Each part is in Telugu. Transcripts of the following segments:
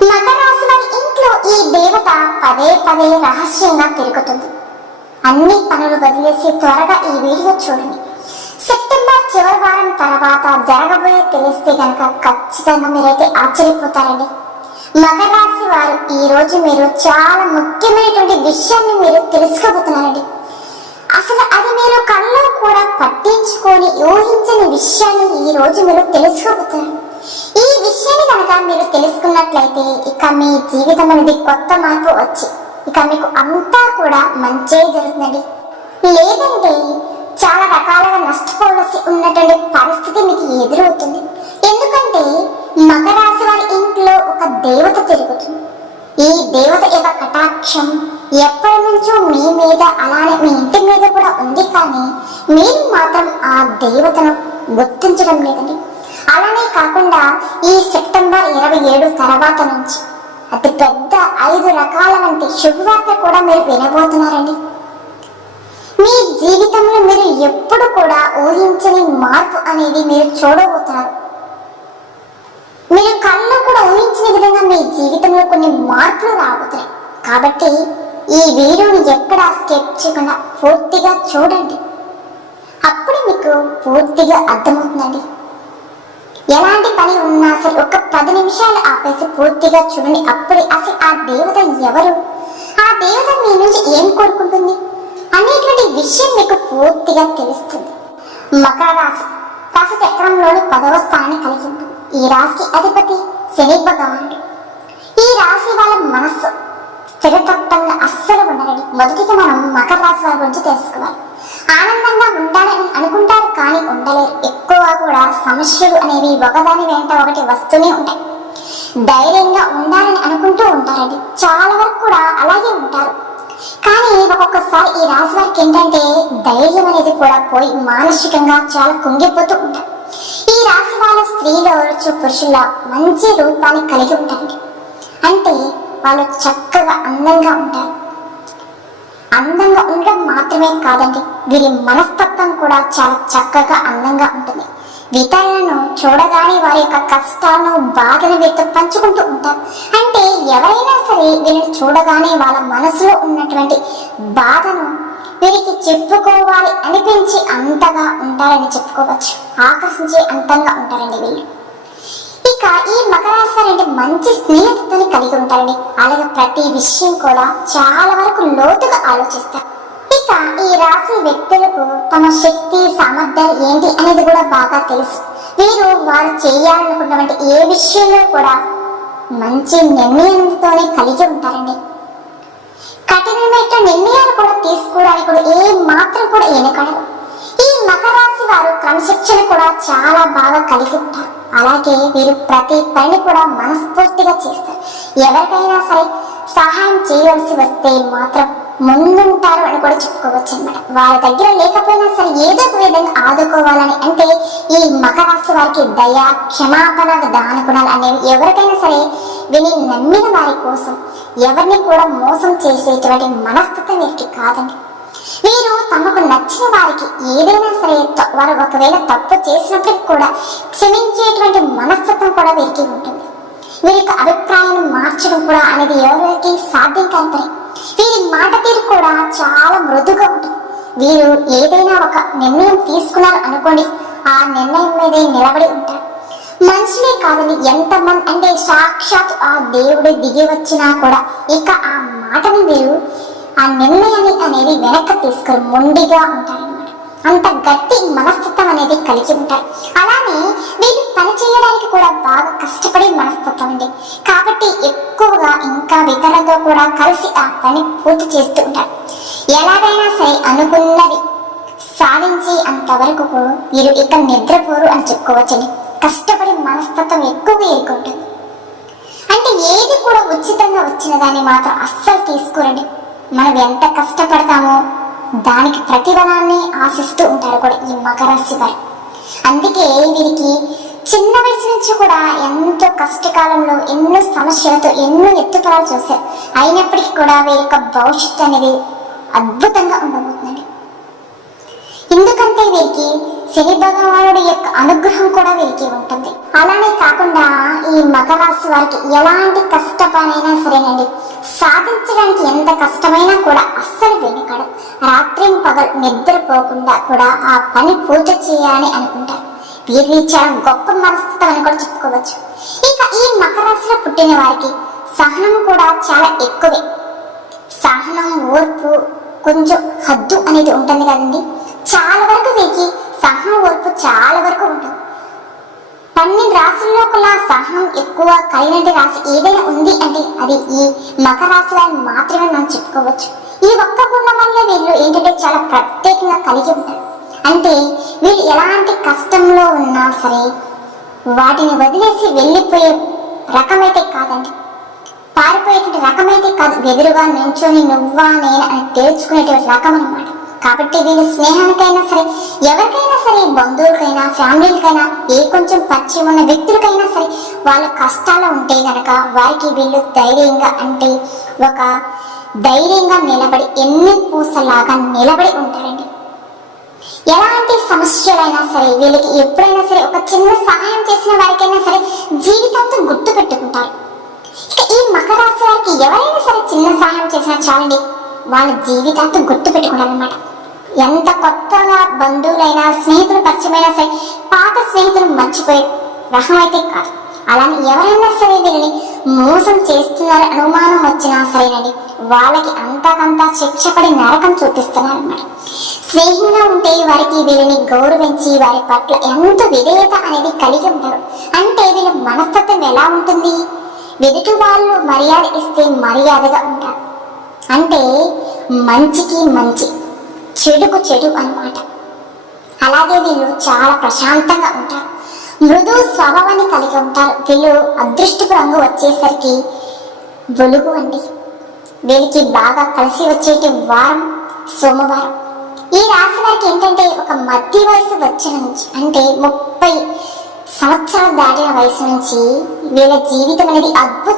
మకర రాశి వారి ఇంట్లో ఈ దేవత పదే పదే రహస్యంగా పెరుగుతుంది అన్ని పనులు వదిలేసి త్వరగా ఈ వీడియో చూడండి. సెప్టెంబర్ చివరి వారం తర్వాత జరగబోయే తెలిస్తే గనక ఖచ్చితంగా మీరైతే ఆశ్చర్యపోతారండి. మకర రాశి వారు ఈ రోజు మీరు చాలా ముఖ్యమైనటువంటి విషయాన్ని మీరు తెలుసుకోబోతున్నారండి. అసలు అది మీరు కళ్ళు కూడా పట్టించుకొని ఊహించని విషయాన్ని ఈ రోజు మీరు తెలుసుకోబోతున్నారు. ఈ విషయాన్ని కనుక మీరు తెలుసుకున్నట్లయితే ఇక మీ జీవితం అనేది కొత్త మార్పు వచ్చి ఇక మీకు అంతా కూడా మంచే జరుగుతుంది లేదంటే చాలా రకాలుగా నష్టపోవలసి ఉన్నటువంటి పరిస్థితి మీకు ఎదురవుతుంది. ఎందుకంటే మకరాశి వారి ఇంట్లో ఒక దేవత తిరుగుతుంది. ఈ దేవత యొక్క కటాక్షం ఎప్పటి నుంచో మీ మీద అలానే మీ ఇంటి మీద కూడా ఉంది కానీ మీరు మాత్రం ఆ దేవతను గుర్తించడం లేదండి. అలానే కాకుండా ఈ సెప్టెంబర్ ఇరవై ఏడు తర్వాత నుంచి అతి పెద్ద ఐదు రకాల వంటి శుభవార్త కూడా మీరు వినబోతున్నారండి. మీ జీవితంలో మీరు ఎప్పుడు కూడా ఊహించని మార్పు అనేది మీరు చూడబోతున్నారు. మీరు కళ్ళు కూడా ఊహించిన విధంగా మీ జీవితంలో కొన్ని మార్పులు రాబోతున్నాయి. కాబట్టి ఈ వీడియోని ఎక్కడా స్కెప్ చేయకుండా పూర్తిగా చూడండి. అప్పుడు మీకు పూర్తిగా అర్థమవుతుందండి. ఎలాంటి పని ఉన్నా సరే ఒక పది నిమిషాలు ఆపేసి పూర్తిగా చూడండి. అప్పుడు అసలు ఆ దేవత ఎవరు? ఆ దేవత మీ నుంచి ఏం కోరుకుంటుంది? అనేటువంటి విషయం మీకు పూర్తిగా తెలుస్తుంది. మకర రాశి రాశి చక్రంలోని పదవ స్థానాన్ని కలిగి ఈ రాశికి అధిపతి శని భగవానుడు. ఈ రాశి వాళ్ళ మనస్సు స్థిరతత్వంగా అస్సలు ఉండరని మొదటిగా మనం మకర రాశి వారి గురించి తెలుసుకోవాలి. ఆనందంగా ఉండాలని అనుకుంటారు కానీ ఉండలేరు ఎక్కువ కూడా సమస్యలు అనేవి ఒకదాని వెంట ఒకటి వస్తూనే ఉంటాయి. ధైర్యంగా ఉండాలని అనుకుంటూ ఉంటారండి. చాలా వరకు కూడా అలాగే ఉంటారు. కానీ ఒక్కొక్కసారి ఈ రాశి వారికి ఏంటంటే ధైర్యం అనేది కూడా పోయి మానసికంగా చాలా కుంగిపోతూ ఉంటారు. ఈ రాశి వాళ్ళ స్త్రీలు పురుషుల మంచి రూపాన్ని కలిగి ఉంటారండి. అంటే వాళ్ళు చక్కగా అందంగా ఉంటారు. అందంగా ఉండడం మాత్రమే కాదండి. వీరి మనస్తత్వం కూడా చాలా చక్కగా అందంగా ఉంటుంది. ఇతరులను చూడగానే వారి యొక్క కష్టాలను బాధను వీరితో పంచుకుంటూ ఉంటారు. అంటే ఎవరైనా సరే వీరిని చూడగానే వాళ్ళ మనసులో ఉన్నటువంటి బాధను వీరికి చెప్పుకోవాలి అనిపించి అంతగా ఉంటారని చెప్పుకోవచ్చు. ఆకర్షించే అంతంగా ఉంటారండి వీళ్ళు. ఇక ఈ మకరాశి వారు అంటే మంచి స్నేహితుని కలిగి ఉంటారండి అలాగే ప్రతి విషయం కూడా చాలా వరకు లోతుగా ఆలోచిస్తారు. ఇక ఈ రాశి వ్యక్తులకు తమ శక్తి సామర్థ్యాలు ఏంటి అనేది కూడా బాగా తెలుసు. వీరు వారు చేయాలనుకున్నటువంటి ఏ విషయంలో కూడా మంచి నిర్ణయంతోనే కలిగి ఉంటారండి. కఠినమైన నిర్ణయాలు కూడా తీసుకోవడానికి కూడా ఏ మాత్రం కూడా వెనుకడరు. ఈ మకర రాశి వారు క్రమశిక్షణ కూడా చాలా బాగా కలిగి ఉంటారు. అలాగే వీరు ప్రతి పని కూడా మనస్ఫూర్తిగా చేస్తారు. ఎవరికైనా సరే సహాయం చేయవలసి వస్తే మాత్రం ముందుంటారు అని కూడా చెప్పుకోవచ్చు అనమాట వారి దగ్గర లేకపోయినా సరే ఏదో ఒక విధంగా ఆదుకోవాలని అంటే ఈ మకర రాశి వారికి దయ క్షమాపణ దాన గుణాలు అనేవి ఎవరికైనా సరే విని నమ్మిన వారి కోసం ఎవరిని కూడా మోసం చేసేటువంటి మనస్తత్వం వీరికి కాదండి. వీరు తమకు నచ్చిన వారికి ఏదైనా సరే వారు ఒకవేళ తప్పు చేసినప్పటికి కూడా క్షమించేటువంటి మనస్తత్వం కూడా వీరికి ఉంటుంది. వీరి యొక్క అభిప్రాయాన్ని మార్చడం కూడా అనేది ఎవరికి సాధ్యం కాని పని. వీరి మాట తీరు కూడా చాలా మృదుగా ఉంటుంది. వీరు ఏదైనా ఒక నిర్ణయం తీసుకున్నారు అనుకోండి ఆ నిర్ణయం మీదే నిలబడి ఉంటారు. మనుషులే కాదని ఎంతమంది అంటే సాక్షాత్ ఆ దేవుడు దిగి వచ్చినా కూడా ఇక ఆ మాటని వీరు ఆ నిర్ణయాన్ని అనేది వెనక్కి తీసుకుని మొండిగా ఉంటారన్నమాట. అంత గట్టి మనస్తత్వం అనేది కలిగి ఉంటారు. అలానే వీళ్ళు పని చేయడానికి కూడా బాగా కష్టపడే మనస్తత్వం ఉంది. కాబట్టి ఎక్కువగా ఇంకా ఇతరులతో కూడా కలిసి ఆ పని పూర్తి చేస్తూ ఉంటారు. ఎలాగైనా సరే అనుకున్నది సాధించి అంతవరకు కూడా వీరు ఇక నిద్రపోరు అని చెప్పుకోవచ్చండి. కష్టపడే మనస్తత్వం ఎక్కువగా ఎదుర్కొంటుంది అంటే ఏది కూడా ఉచితంగా వచ్చిన దాన్ని మాత్రం అస్సలు తీసుకోరండి. మనం ఎంత కష్టపడతామో దానికి ప్రతిఫలాన్ని ఆశిస్తూ ఉంటారు కూడా ఈ మకర వారు అందుకే వీరికి చిన్న వయసు నుంచి కూడా ఎంతో కష్టకాలంలో ఎన్నో సమస్యలతో ఎన్నో ఎత్తుపడాలు చూశారు. అయినప్పటికీ కూడా వీరి యొక్క భవిష్యత్తు అనేది అద్భుతంగా ఉండబోతుందండి. ఎందుకంటే వీరికి శని భగవానుడి యొక్క అనుగ్రహం కూడా వీరికి ఉంటుంది. అలానే కాకుండా ఈ మకర రాశి వారికి ఎలాంటి కష్ట పనైనా సరేనండి సాధించడానికి ఎంత కష్టమైనా కూడా అస్సలు వెనుకడు. రాత్రి పగలు నిద్రపోకుండా కూడా ఆ పని పూర్తి చేయాలని అనుకుంటారు. వీరిని చాలా గొప్ప మనస్తత్వం అని కూడా చెప్పుకోవచ్చు. ఇక ఈ మకర రాశిలో పుట్టిన వారికి సహనం కూడా చాలా ఎక్కువే. సహనం ఓర్పు కొంచెం హద్దు అనేది ఉంటుంది కదండి. చాలా వరకు వీరికి సహనం ఓర్పు చాలా వరకు ఉంటుంది. పన్నెండు రాశుల్లో కూడా సహనం ఎక్కువ కలిగినటువంటి రాశి ఏదైనా ఉంది అంటే అది ఈ మకర రాశి వారిని మాత్రమే మనం చెప్పుకోవచ్చు. ఈ ఒక్క గుణం వల్ల వీళ్ళు ఏంటంటే చాలా ప్రత్యేకంగా కలిగి ఉంటారు. అంటే వీళ్ళు ఎలాంటి కష్టంలో ఉన్నా సరే వాటిని వదిలేసి వెళ్ళిపోయే రకమైతే కాదండి. పారిపోయేటువంటి రకమైతే కాదు. ఎదురుగా నించొని నువ్వా నేను అని తేల్చుకునేటువంటి రకం అనమాట కాబట్టి వీళ్ళు స్నేహానికైనా సరే ఎవరికైనా సరే బంధువులకైనా ఫ్యామిలీలకైనా ఏ కొంచెం పరిచయం ఉన్న వ్యక్తులకైనా సరే వాళ్ళ కష్టాలు ఉంటే గనక వారికి వీళ్ళు ధైర్యంగా అంటే ఒక ధైర్యంగా నిలబడి ఎన్ని పూసలాగా నిలబడి ఉంటారండి. ఎలాంటి సమస్యలైనా సరే వీళ్ళకి ఎప్పుడైనా సరే ఒక చిన్న సహాయం చేసిన వారికైనా సరే జీవితంతో గుర్తు పెట్టుకుంటారు ఇక ఈ మకర రాశి వారికి ఎవరైనా సరే చిన్న సహాయం చేసినా చాలండి. వాళ్ళ జీవితాంతం గుర్తు పెట్టుకుంటారనమాట ఎంత కొత్తగా బంధువులైనా స్నేహితులు పరిచయమైనా సరే పాత స్నేహితులు మర్చిపోయే రకం అయితే కాదు. అలానే ఎవరైనా సరే వీళ్ళని మోసం చేస్తున్నారు అనుమానం వచ్చినా సరేనండి వాళ్ళకి అంతకంతా శిక్ష పడి నరకం చూపిస్తున్నారు అన్నమాట స్నేహంగా ఉంటే వారికి వీళ్ళని గౌరవించి వారి పట్ల ఎంత విధేయత అనేది కలిగి ఉంటారు? అంటే వీళ్ళ మనస్తత్వం ఎలా ఉంటుంది? ఎదుటి వాళ్ళు మర్యాద ఇస్తే మర్యాదగా ఉంటారు. అంటే మంచికి మంచి చెడుకు చెడు అనమాట అలాగే వీళ్ళు చాలా ప్రశాంతంగా ఉంటారు. మృదు స్వభావాన్ని కలిగి ఉంటారు. వీళ్ళు అదృష్టపు రంగు వచ్చేసరికి వెలుగు అండి. వీళ్ళకి బాగా కలిసి వచ్చేటి వారం సోమవారం. ఈ రాశి వారికి ఏంటంటే ఒక మధ్య వయసు వచ్చిన నుంచి అంటే ముప్పై సంవత్సరాలు దాటిన వయసు నుంచి వీళ్ళ జీవితం అనేది అద్భుత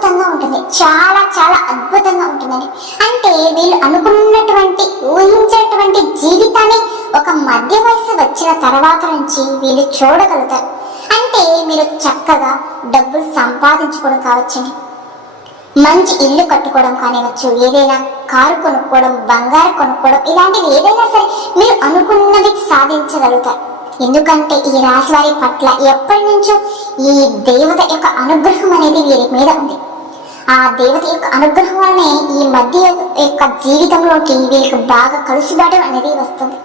చాలా చాలా అద్భుతంగా ఉంటుందండి. అంటే వీళ్ళు అనుకున్నటువంటి ఊహించినటువంటి జీవితాన్ని ఒక మధ్య వయసు వచ్చిన తర్వాత నుంచి వీళ్ళు చూడగలుగుతారు. అంటే మీరు చక్కగా డబ్బులు సంపాదించుకోవడం కావచ్చండి. మంచి ఇల్లు కట్టుకోవడం కానివచ్చు ఏదైనా కారు కొనుక్కోవడం బంగారు కొనుక్కోవడం ఇలాంటివి ఏదైనా సరే మీరు అనుకున్నది సాధించగలుగుతారు. ఎందుకంటే ఈ రాశి వారి పట్ల ఎప్పటి నుంచో ఈ దేవత యొక్క అనుగ్రహం అనేది వీరి మీద ఉంది. ఆ దేవత యొక్క అనుగ్రహం వల్లనే ఈ మధ్య యొక్క జీవితంలోకి వీళ్ళకి బాగా కలిసిబాటం అనేది వస్తుంది.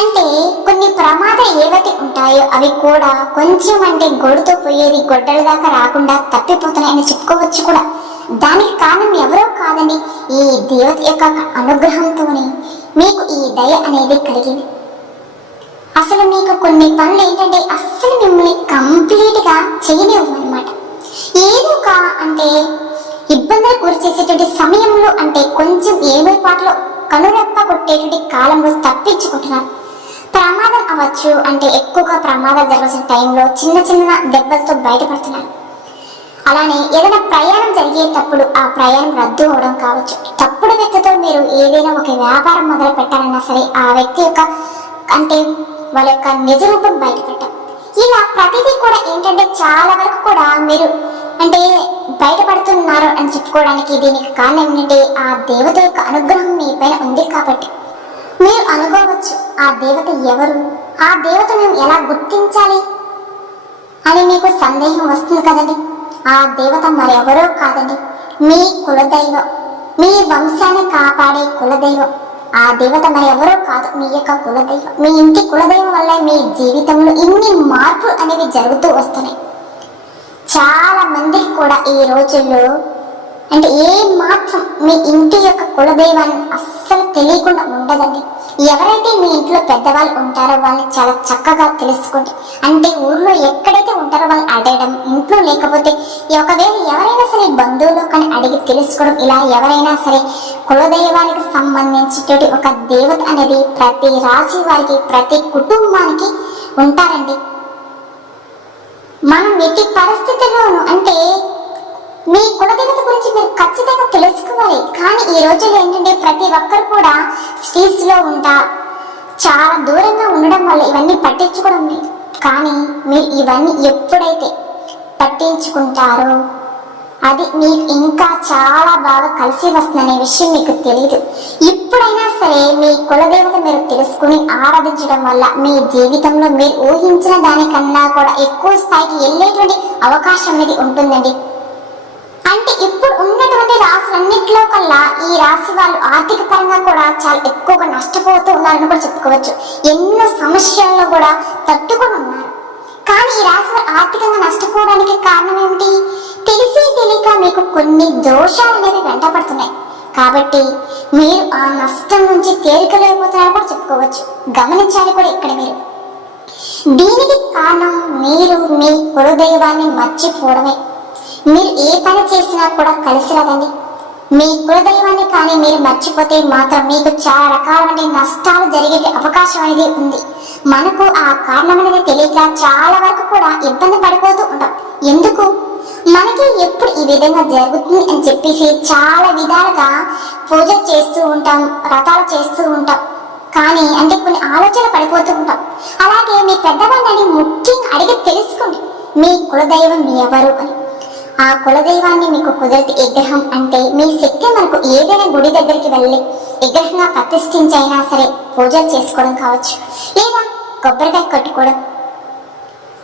అంటే కొన్ని ప్రమాదాలు ఏవైతే ఉంటాయో అవి కూడా కొంచెం అంటే గొడుతో పోయేది గొడ్డల దాకా రాకుండా తప్పిపోతున్నాయని చెప్పుకోవచ్చు కూడా. దానికి కారణం ఎవరో కాదని ఈ దేవత యొక్క అనుగ్రహంతోనే మీకు ఈ దయ అనేది కలిగింది. అసలు మీకు కొన్ని పనులు ఏంటంటే అస్సలు మిమ్మల్ని కంప్లీట్గా ఏదో ఒక అంటే ఇబ్బందులు గురి చేసేటువంటి సమయంలో అంటే కొంచెం ఏదో పాటలో కనురెప్ప కొట్టేటువంటి కాలంలో తప్పించుకుంటున్నారు. ప్రమాదం అవ్వచ్చు అంటే ఎక్కువగా ప్రమాదాలు జరగాల్సిన టైంలో చిన్న చిన్న దెబ్బలతో బయటపడుతున్నారు. అలానే ఏదైనా ప్రయాణం జరిగేటప్పుడు ఆ ప్రయాణం రద్దు అవడం కావచ్చు. తప్పుడు వ్యక్తితో మీరు ఏదైనా ఒక వ్యాపారం మొదలు పెట్టాలన్నా సరే ఆ వ్యక్తి యొక్క అంటే వాళ్ళ యొక్క నిజ రూపం ఇలా ప్రతిదీ కూడా ఏంటంటే చాలా వరకు కూడా మీరు అంటే బయటపడుతున్నారు అని చెప్పుకోవడానికి దీనికి కారణం ఏంటంటే ఆ దేవత యొక్క అనుగ్రహం మీ పైన ఉంది కాబట్టి. మీరు అనుకోవచ్చు ఆ దేవత ఎవరు? ఆ దేవతను ఎలా గుర్తించాలి? అని మీకు సందేహం వస్తుంది కదండి. ఆ దేవత మరెవరో కాదండి. మీ కులదైవం మీ వంశాన్ని కాపాడే కులదైవం. ఆ దేవత మరి ఎవరో కాదు. మీ యొక్క కులదైవం మీ ఇంటి కులదైవం వల్ల మీ జీవితంలో ఇన్ని మార్పులు అనేవి జరుగుతూ వస్తున్నాయి. చాలా మందికి కూడా ఈ రోజుల్లో అంటే ఏ మాత్రం మీ ఇంటి యొక్క కులదైవాన్ని అస్సలు తెలియకుండా ఉండదండి. ఎవరైతే మీ ఇంట్లో పెద్దవాళ్ళు ఉంటారో వాళ్ళని చాలా చక్కగా తెలుసుకోండి. అంటే ఊర్లో ఎక్కడైతే ఉంటారో వాళ్ళు అడగడం ఇంట్లో లేకపోతే ఒకవేళ ఎవరైనా సరే బంధువులు కానీ అడిగి తెలుసుకోవడం ఇలా ఎవరైనా సరే కులదైవానికి సంబంధించేటువంటి ఒక దేవత అనేది ప్రతి రాశి వారికి ప్రతి కుటుంబానికి ఉంటారండి. మనం ఎట్టి పరిస్థితుల్లోనూ అంటే మీ కులదేవత గురించి మీరు ఖచ్చితంగా తెలుసుకోవాలి. కానీ ఈ రోజుల్లో ఏంటంటే ప్రతి ఒక్కరు కూడా స్ట్రీట్స్లో ఉంటా. చాలా దూరంగా ఉండడం వల్ల ఇవన్నీ పట్టించుకోవడం లేదు. కానీ మీరు ఇవన్నీ ఎప్పుడైతే పట్టించుకుంటారో అది మీకు ఇంకా చాలా బాగా కలిసి వస్తుందనే విషయం మీకు తెలియదు ఇప్పుడైనా సరే మీ కులదేవత మీరు తెలుసుకుని ఆరాధించడం వల్ల మీ జీవితంలో మీరు ఊహించిన దానికన్నా కూడా ఎక్కువ స్థాయికి వెళ్ళేటువంటి అవకాశం అనేది ఉంటుందండి. అంటే ఇప్పుడు ఉన్నటువంటి రాశులన్నింటిలో కల్లా ఈ రాశి వాళ్ళు ఆర్థిక పరంగా కూడా చాలా ఎక్కువగా నష్టపోతూ ఉన్నారని కూడా చెప్పుకోవచ్చు. ఎన్నో సమస్యల్లో కూడా తట్టుకొని ఉన్నారు. కానీ ఈ రాశి ఆర్థికంగా నష్టపోవడానికి కారణం ఏమిటి? తెలిసి తెలియక మీకు కొన్ని దోషాలు అనేవి వెంటపడుతున్నాయి. కాబట్టి మీరు ఆ నష్టం నుంచి తేలికలేకపోతున్నారని కూడా చెప్పుకోవచ్చు. గమనించాలి కూడా ఇక్కడ మీరు. దీనికి కారణం మీరు మీ కులదైవాన్ని మర్చిపోవడమే. మీరు ఏ పని చేసినా కూడా కలిసి రాదండి మీ కులదైవాన్ని కానీ మీరు మర్చిపోతే మాత్రం మీకు చాలా రకాలైన నష్టాలు జరిగే అవకాశం అనేది ఉంది. మనకు ఆ కారణం అనేది తెలియక చాలా వరకు కూడా ఇబ్బంది పడిపోతూ ఉంటాం ఎందుకు? మనకి ఎప్పుడు ఈ విధంగా జరుగుతుంది అని చెప్పేసి చాలా విధాలుగా పూజలు చేస్తూ ఉంటాం వ్రతాలు చేస్తూ ఉంటాం. కానీ అంటే కొన్ని ఆలోచనలు పడిపోతూ ఉంటాం. అలాగే మీ పెద్దవాళ్ళని ముఖ్యంగా అడిగి తెలుసుకోండి. మీ కులదైవం ఎవరు అని. ఆ కులదైవాన్ని మీకు కుదిరితే విగ్రహం అంటే మీ శక్తి మనకు ఏదైనా గుడి దగ్గరికి వెళ్ళి విగ్రహంగా ప్రతిష్ఠించైనా సరే పూజలు చేసుకోవడం కావచ్చు. లేదా కొబ్బరికాయ కట్టుకోవడం.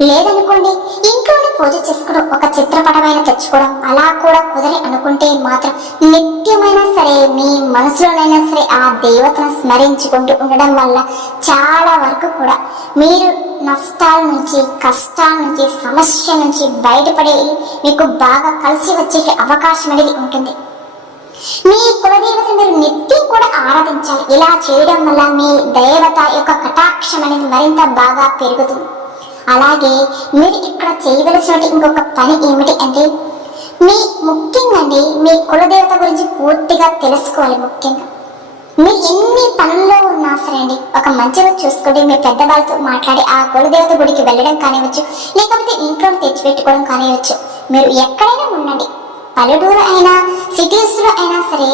లేదనుకోండి ఇంట్లోనే పూజ చేసుకోవడం ఒక చిత్రపటమైన తెచ్చుకోవడం అలా కూడా కుదరి అనుకుంటే మాత్రం నిత్యమైనా సరే మీ మనసులోనైనా సరే ఆ దేవతను స్మరించుకుంటూ ఉండడం వల్ల చాలా వరకు కూడా మీరు నష్టాల నుంచి కష్టాల నుంచి సమస్య నుంచి బయటపడే మీకు బాగా కలిసి వచ్చే అవకాశం అనేది ఉంటుంది. మీ కులదేవత మీరు నిత్యం కూడా ఆరాధించాలి. ఇలా చేయడం వల్ల మీ దేవత యొక్క కటాక్షం అనేది మరింత బాగా పెరుగుతుంది. అలాగే మీరు ఇక్కడ చేయవలసిన ఇంకొక పని ఏమిటి అంటే మీ ముఖ్యంగా అండి మీ కులదేవత గురించి పూర్తిగా తెలుసుకోవాలి ముఖ్యంగా. మీరు ఎన్ని పనుల్లో ఉన్నా సరే అండి ఒక మంచి చూసుకుంటే మీ పెద్దవాళ్ళతో మాట్లాడి ఆ కులదేవత గుడికి వెళ్ళడం కానివచ్చు లేకపోతే ఇంట్లో తెచ్చిపెట్టుకోవడం కానివచ్చు మీరు ఎక్కడైనా ఉండండి. పల్లెటూరు అయినా సిటీస్లో అయినా సరే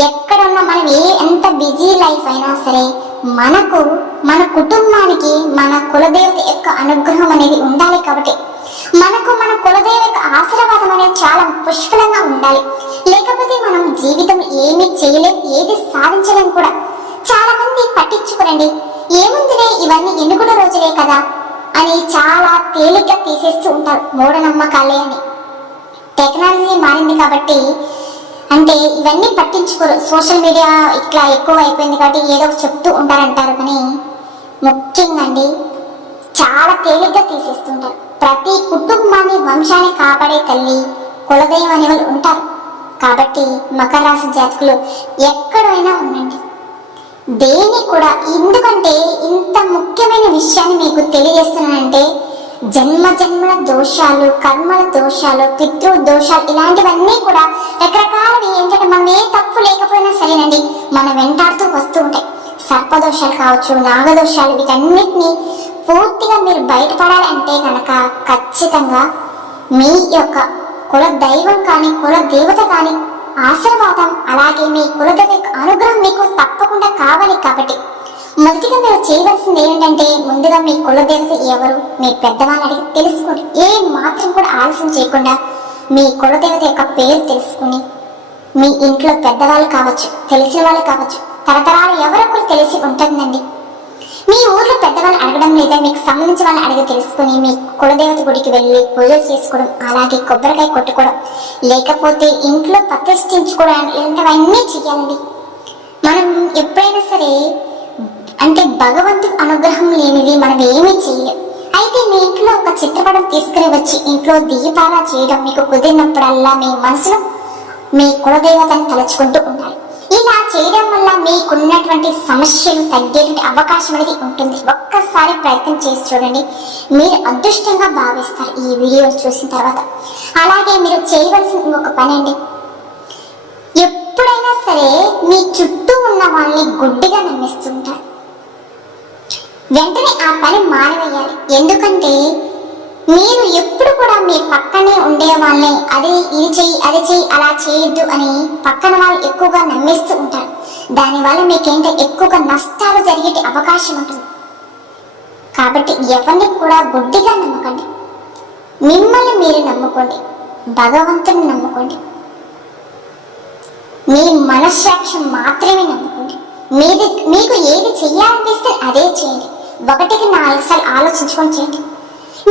ఎక్కడన్నా మనం ఏ ఎంత బిజీ లైఫ్ అయినా సరే మనకు మన కుటుంబానికి మన కులదేవత యొక్క అనుగ్రహం అనేది ఉండాలి కాబట్టి. మనకు మన కులదేవత యొక్క ఆశీర్వాదం అనేది చాలా పుష్కలంగా ఉండాలి. లేకపోతే మనం జీవితం ఏమీ చేయలేం ఏది సాధించలేం కూడా. చాలా మంది పట్టించుకోరండి ఏముందిలే ఇవన్నీ ఎన్నుకున్న రోజులే కదా అని చాలా తేలిక తీసేస్తూ ఉంటారు. మూఢనమ్మకాలే అని. టెక్నాలజీ మారింది కాబట్టి అంటే ఇవన్నీ పట్టించుకోరు. సోషల్ మీడియా ఇట్లా ఎక్కువ అయిపోయింది కాబట్టి ఏదో చెప్తూ ఉంటారంటారు కానీ ముఖ్యంగా అండి చాలా తేలిగ్గా తీసేస్తుంటారు. ప్రతి కుటుంబాన్ని వంశాన్ని కాపాడే తల్లి కులదైవం అనే వాళ్ళు ఉంటారు. కాబట్టి మకర రాశి జాతకులు ఎక్కడైనా ఉండండి. దేని కూడా ఎందుకంటే ఇంత ముఖ్యమైన విషయాన్ని మీకు తెలియజేస్తున్నానంటే జన్మ జన్మల దోషాలు కర్మల దోషాలు పితృ దోషాలు ఇలాంటివన్నీ కూడా రకరకాలవి ఏంటంటే మనం ఏ తప్పు లేకపోయినా సరేనండి మనం వెంటాడుతూ వస్తూ ఉంటాయి. సర్పదోషాలు కావచ్చు నాగదోషాలు వీటన్నిటినీ పూర్తిగా మీరు బయటపడాలంటే కనుక ఖచ్చితంగా మీ యొక్క కుల దైవం కానీ కుల దేవత కానీ ఆశీర్వాదం అలాగే మీ కులదేవ అనుగ్రహం మీకు తప్పకుండా కావాలి కాబట్టి మొదటిగా మీరు చేయవలసింది ఏంటంటే ముందుగా మీ కులదేవత ఎవరు మీ పెద్దవాళ్ళని అడిగి తెలుసుకోండి ఏ మాత్రం కూడా ఆలస్యం చేయకుండా మీ కులదేవత యొక్క పేరు తెలుసుకుని మీ ఇంట్లో పెద్దవాళ్ళు కావచ్చు తెలిసిన వాళ్ళు కావచ్చు తరతరాలు ఎవరొకరు తెలిసి ఉంటుందండి. మీ ఊర్లో పెద్దవాళ్ళు అడగడం లేదా మీకు సంబంధించిన వాళ్ళని అడిగి తెలుసుకుని మీ కులదేవత గుడికి వెళ్ళి పూజలు చేసుకోవడం అలాగే కొబ్బరికాయ కొట్టుకోవడం లేకపోతే ఇంట్లో ప్రతిష్ఠించుకోవడం ఇలాంటివన్నీ చేయాలండి మనం ఎప్పుడైనా సరే అంటే భగవంతుడి అనుగ్రహం లేనిది మనం ఏమీ చేయలేం అయితే మీ ఇంట్లో ఒక చిత్రపటం తీసుకుని వచ్చి ఇంట్లో దీపాలా చేయడం మీకు కుదిరినప్పుడల్లా మీ మనసులో మీ కులదేవతని తలుచుకుంటూ ఉండాలి. ఇలా చేయడం వల్ల మీకున్నటువంటి సమస్యలు తగ్గేటువంటి అవకాశం అనేది ఉంటుంది. ఒక్కసారి ప్రయత్నం చేసి చూడండి. మీరు అదృష్టంగా భావిస్తారు ఈ వీడియో చూసిన తర్వాత. అలాగే మీరు చేయవలసిన ఇంకొక పని అండి. ఎప్పుడైనా సరే మీ చుట్టూ ఉన్న వాళ్ళని గుడ్డిగా నమ్మిస్తుంటారు. వెంటనే ఆ పని మానివేయాలి. ఎందుకంటే మీరు ఎప్పుడు కూడా మీ పక్కనే ఉండే వాళ్ళని అదే ఇది చెయ్యి అది చెయ్యి అలా చేయొద్దు అని పక్కన వాళ్ళు ఎక్కువగా నమ్మిస్తూ ఉంటారు. దానివల్ల మీకేంటో ఎక్కువగా నష్టాలు జరిగే అవకాశం ఉంటుంది. కాబట్టి ఎవరిని కూడా గుడ్డిగా నమ్మకండి. మిమ్మల్ని మీరు నమ్ముకోండి. భగవంతుని నమ్ముకోండి. మీ మనస్సాక్షి మాత్రమే నమ్ముకోండి. మీది మీకు ఏది చెయ్యాలనిపిస్తే అదే చేయండి. ఒకటికి నాలుగు సార్లు ఆలోచించుకొని చేయండి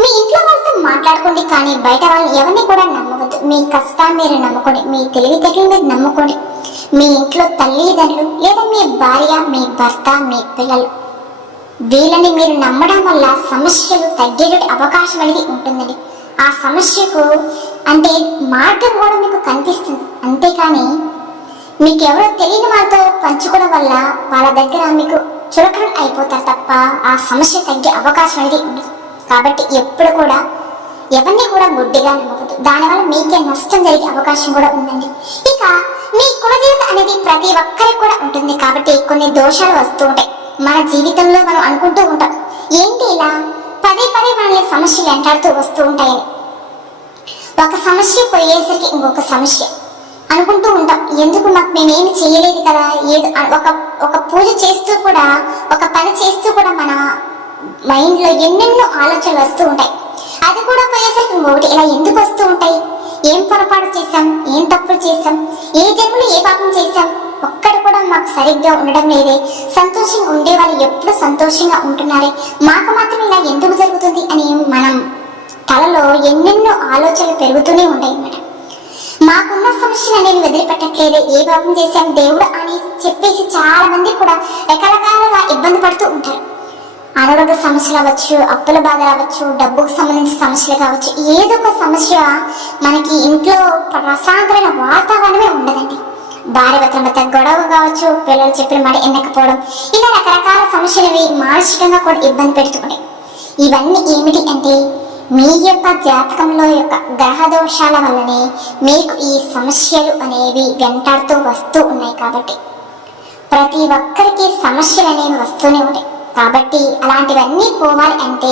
మీ ఇంట్లో వాళ్ళతో మాట్లాడుకోండి కానీ బయట వాళ్ళు ఎవరిని కూడా నమ్మవద్దు. మీ కష్టాన్ని మీరు నమ్ముకోండి మీ తెలివితేటలు మీరు నమ్ముకోండి. మీ ఇంట్లో తల్లిదండ్రులు లేదా మీ భార్య మీ భర్త మీ పిల్లలు వీళ్ళని మీరు నమ్మడం వల్ల సమస్యలు తగ్గేట అవకాశం అనేది ఉంటుందండి. ఆ సమస్యకు అంటే మార్గం కూడా మీకు కనిపిస్తుంది. అంతేకాని మీకు ఎవరో తెలియని వాళ్ళతో పంచుకోవడం వల్ల వాళ్ళ దగ్గర మీకు చులకన అయిపోతారు తప్ప ఆ సమస్య తగ్గే అవకాశం అనేది ఉండదు కాబట్టి ఎప్పుడు కూడా ఎవరిని కూడా గుడ్డిగా నమ్మకూడదు. దానివల్ల మీకే నష్టం జరిగే అవకాశం కూడా ఉందండి. ఇక మీ కులదేవత అనేది ప్రతి ఒక్కరికి కూడా ఉంటుంది. కాబట్టి కొన్ని దోషాలు వస్తూ ఉంటాయి. మన జీవితంలో మనం అనుకుంటూ ఉంటాం. ఏంటి ఇలా? పదే పదే మనల్ని సమస్యలు వెంటాడుతూ వస్తూ ఉంటాయని. ఒక సమస్య పోయేసరికి ఇంకొక సమస్య. అనుకుంటూ ఉంటాం. ఎందుకు మాకు మేమేమి చేయలేదు కదా? ఏదో ఒక ఒక పూజ చేస్తూ కూడా ఒక పని చేస్తూ కూడా మన మైండ్లో ఎన్నెన్నో ఆలోచనలు వస్తూ ఉంటాయి. అది కూడా పోయేసరికి ఇంకొకటి ఇలా ఎందుకు వస్తూ ఉంటాయి? ఏం పొరపాటు చేశాం? ఏం తప్పులు చేశాం? ఏ జన్మలో ఏ పాపం చేశాం? ఒక్కడు కూడా మాకు సరిగ్గా ఉండడం లేదే. సంతోషంగా ఉండే వాళ్ళు ఎప్పుడు సంతోషంగా ఉంటున్నారే. మాకు మాత్రం ఇలా ఎందుకు జరుగుతుంది అని మనం తలలో ఎన్నెన్నో ఆలోచనలు పెరుగుతూనే ఉంటాయి అన్నమాట. మాకున్న సమస్యలు అనేవి వదిలిపెట్టట్లేదే. ఏ పాపం చేశాం? దేవుడు అని చెప్పేసి చాలా మంది కూడా రకరకాలుగా ఇబ్బంది పడుతూ ఉంటారు. అనారోగ్య సమస్యలు అవ్వచ్చు అప్పుల బాధలు అవ్వచ్చు డబ్బుకు సంబంధించిన సమస్యలు కావచ్చు ఏదో ఒక సమస్య మనకి ఇంట్లో ప్రశాంతమైన వాతావరణమే ఉండదండి. భార్య భర్తల మధ్య గొడవ కావచ్చు పిల్లలు చెప్పిన మాట ఎన్నకపోవడం ఇలా రకరకాల సమస్యలు మానసికంగా కూడా ఇబ్బంది పెడుతుంటాయి ఇవన్నీ ఏమిటి అంటే మీ యొక్క జాతకంలో యొక్క గ్రహ దోషాల వల్లనే మీకు ఈ సమస్యలు అనేవి వెంటాడుతూ వస్తూ ఉన్నాయి కాబట్టి. ప్రతి ఒక్కరికి సమస్యలు అనేవి వస్తూనే ఉంటాయి. కాబట్టి అలాంటివన్నీ పోవాలి అంటే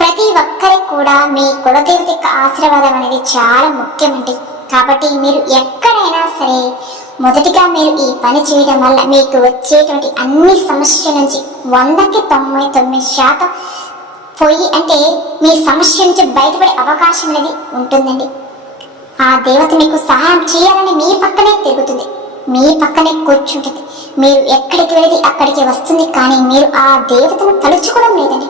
ప్రతి ఒక్కరికి కూడా మీ కులదేవత యొక్క ఆశీర్వాదం అనేది చాలా ముఖ్యమండి కాబట్టి మీరు ఎక్కడైనా సరే మొదటిగా మీరు ఈ పని చేయడం వల్ల మీకు వచ్చేటువంటి అన్ని సమస్యల నుంచి వందకి తొంభై తొమ్మిది శాతం పోయి అంటే మీ సమస్య నుంచి బయటపడే అవకాశం అనేది ఉంటుందండి. ఆ దేవత మీకు సహాయం చేయాలని మీ పక్కనే తిరుగుతుంది. మీ పక్కనే కూర్చుంటుంది. మీరు ఎక్కడికి వెళ్ళి అక్కడికి వస్తుంది కానీ మీరు ఆ దేవతను తలుచుకోవడం లేదండి.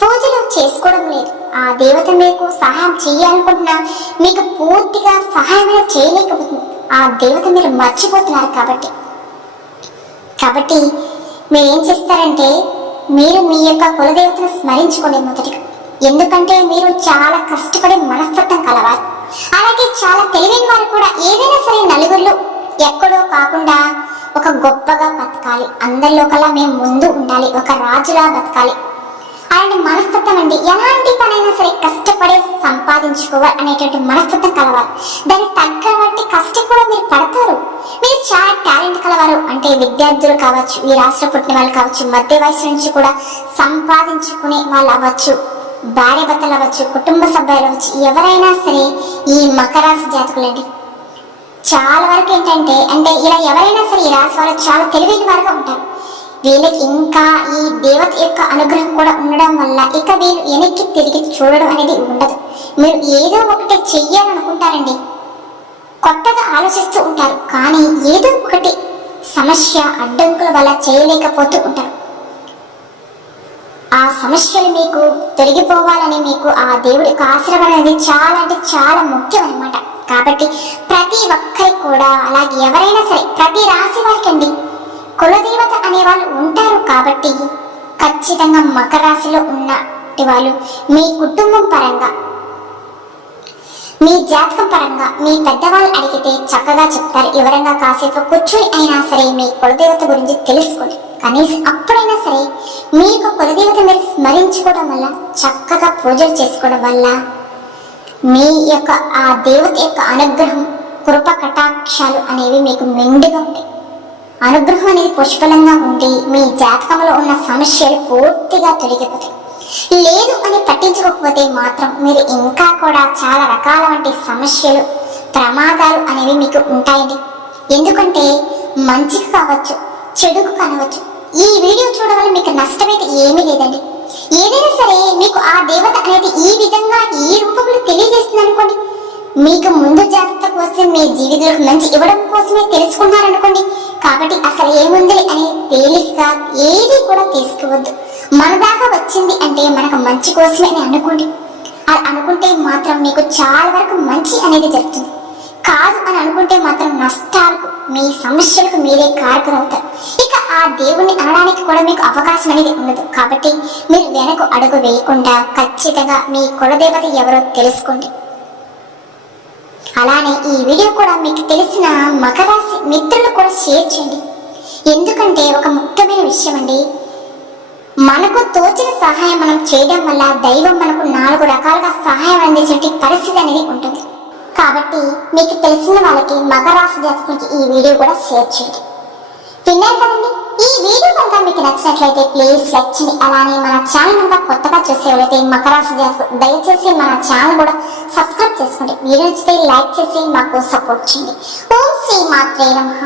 పూజలు చేసుకోవడం లేదు. ఆ దేవత మీకు సహాయం చేయాలనుకుంటున్నా మీకు పూర్తిగా సహాయం చేయలేకపోతుంది. ఆ దేవత మీరు మర్చిపోతున్నారు కాబట్టి. కాబట్టి మీరు ఏం చేస్తారంటే మీరు మీ యొక్క కులదేవతను స్మరించుకోండి మొదటిగా. ఎందుకంటే మీరు చాలా కష్టపడే మనస్తత్వం కలవారు. అలాగే చాలా తెలివైన వారు కూడా ఏదైనా సరే నలుగురిలో ఎక్కడో కాకుండా ఒక గొప్పగా బతకాలి. అందరిలోకల్లా మేము ముందు ఉండాలి. ఒక రాజులా బతకాలి. అలాంటి మనస్తత్వం అండి. ఎలాంటి పనైనా సరే కష్టపడి సంపాదించుకోవాలి అనేటువంటి మనస్తత్వం కలవాలి దానికి తగ్గబట్టి కష్టం కూడా మీరు పడతారు. మీరు చాలా టాలెంట్ కలవారు. అంటే విద్యార్థులు కావచ్చు ఈ రాష్ట్ర పుట్టిన వాళ్ళు కావచ్చు మధ్య వయసు నుంచి కూడా సంపాదించుకునే వాళ్ళు అవ్వచ్చు భార్య భర్తలు అవ్వచ్చు కుటుంబ సభ్యులు అవ్వచ్చు ఎవరైనా సరే ఈ మకరాశి జాతకులండి చాలా వరకు ఏంటంటే అంటే ఇలా ఎవరైనా సరే ఈ రాశి వాళ్ళు చాలా తెలివైన వారుగా ఉంటారు. వీళ్ళకి ఇంకా ఈ దేవత యొక్క అనుగ్రహం కూడా ఉండడం వల్ల ఇక వీళ్ళు వెనక్కి తిరిగి చూడడం అనేది ఉండదు. మీరు ఏదో ఒకటి చెయ్యాలనుకుంటారండి. కొత్తగా ఆలోచిస్తూ ఉంటారు. కానీ ఏదో ఒకటి సమస్య అడ్డంకుల వల్ల చేయలేకపోతూ ఉంటారు. ఆ సమస్యలు మీకు తొలగిపోవాలని మీకు ఆ దేవుడి యొక్క ఆశీర్వాదం అనేది చాలా అంటే చాలా ముఖ్యం అనమాట కాబట్టి ప్రతి ఒక్కరికి కూడా అలాగే ఎవరైనా సరే ప్రతి రాశి వారికి అండి కులదేవత అనే వాళ్ళు ఉంటారు కాబట్టి ఖచ్చితంగా మకర రాశిలో ఉన్న వాళ్ళు మీ కుటుంబం పరంగా మీ జాతకం పరంగా మీ పెద్దవాళ్ళు అడిగితే చక్కగా చెప్తారు. ఎవరైనా కాసేపు కూర్చొని అయినా సరే మీ కులదేవత గురించి తెలుసుకోండి. కనీసం అప్పుడైనా సరే మీకు కులదేవత మీరు స్మరించుకోవడం వల్ల చక్కగా పూజలు చేసుకోవడం వల్ల మీ యొక్క ఆ దేవత యొక్క అనుగ్రహం కృప కటాక్షాలు అనేవి మీకు మెండుగా ఉంటాయి. అనుగ్రహం అనేది పుష్కలంగా ఉండి మీ జాతకంలో ఉన్న సమస్యలు పూర్తిగా తొలగిపోతాయి. లేదు అని పట్టించుకోకపోతే మాత్రం మీరు ఇంకా కూడా చాలా రకాల వంటి సమస్యలు ప్రమాదాలు అనేవి మీకు ఉంటాయండి. ఎందుకంటే మంచికి కావచ్చు చెడుకు కానవచ్చు ఈ వీడియో చూడవల్ల మీకు నష్టమైతే ఏమీ లేదండి. ఏదైనా సరే మీకు ఆ దేవత అనేది ఈ విధంగా ఈ రూపంలో తెలియజేస్తుంది అనుకోండి మీకు ముందు జాగ్రత్త కోసం మీ జీవితంలో మంచి ఇవ్వడం కోసమే తెలుసుకున్నారనుకోండి కాబట్టి అసలు ఏముంది అని తేలిగ్గా ఏది కూడా తీసుకోవద్దు మన దాకా వచ్చింది అంటే మనకు మంచి కోసమే అని అనుకోండి. అలా అనుకుంటే మాత్రం మీకు చాలా వరకు మంచి అనేది జరుగుతుంది. కాదు అని అనుకుంటే మాత్రం నష్టాలకు మీ సమస్యలకు మీరే కారకులవుతారు. ఇక ఆ దేవుణ్ణి అనడానికి కూడా మీకు అవకాశం అనేది ఉండదు. కాబట్టి మీరు వెనక అడుగు వేయకుండా ఖచ్చితంగా మీ కులదేవత ఎవరో తెలుసుకోండి. అలానే ఈ వీడియో కూడా మీకు తెలిసిన మకరాశి మిత్రులు కూడా షేర్ చేయండి. ఎందుకంటే ఒక ముఖ్యమైన విషయం అండి. మనకు తోచిన సహాయం మనం చేయడం వల్ల దైవం మనకు నాలుగు రకాలుగా సహాయం అందించే పరిస్థితి అనేది ఉంటుంది. కాబట్టి మీకు తెలిసిన వాళ్ళకి మకరాశి రాశి ఈ వీడియో కూడా షేర్ చేయండి. విన్నారు కదండి ఈ వీడియో కనుక మీకు నచ్చినట్లయితే ప్లీజ్ లైక్ చేయండి. అలానే మన ఛానల్ కనుక కొత్తగా చూసేవాళ్ళైతే మకర దయచేసి మన ఛానల్ కూడా సబ్స్క్రైబ్ చేసుకోండి. వీడియో నచ్చితే లైక్ చేసి మాకు సపోర్ట్ చేయండి. ఓం శ్రీ మాత్రే నమః.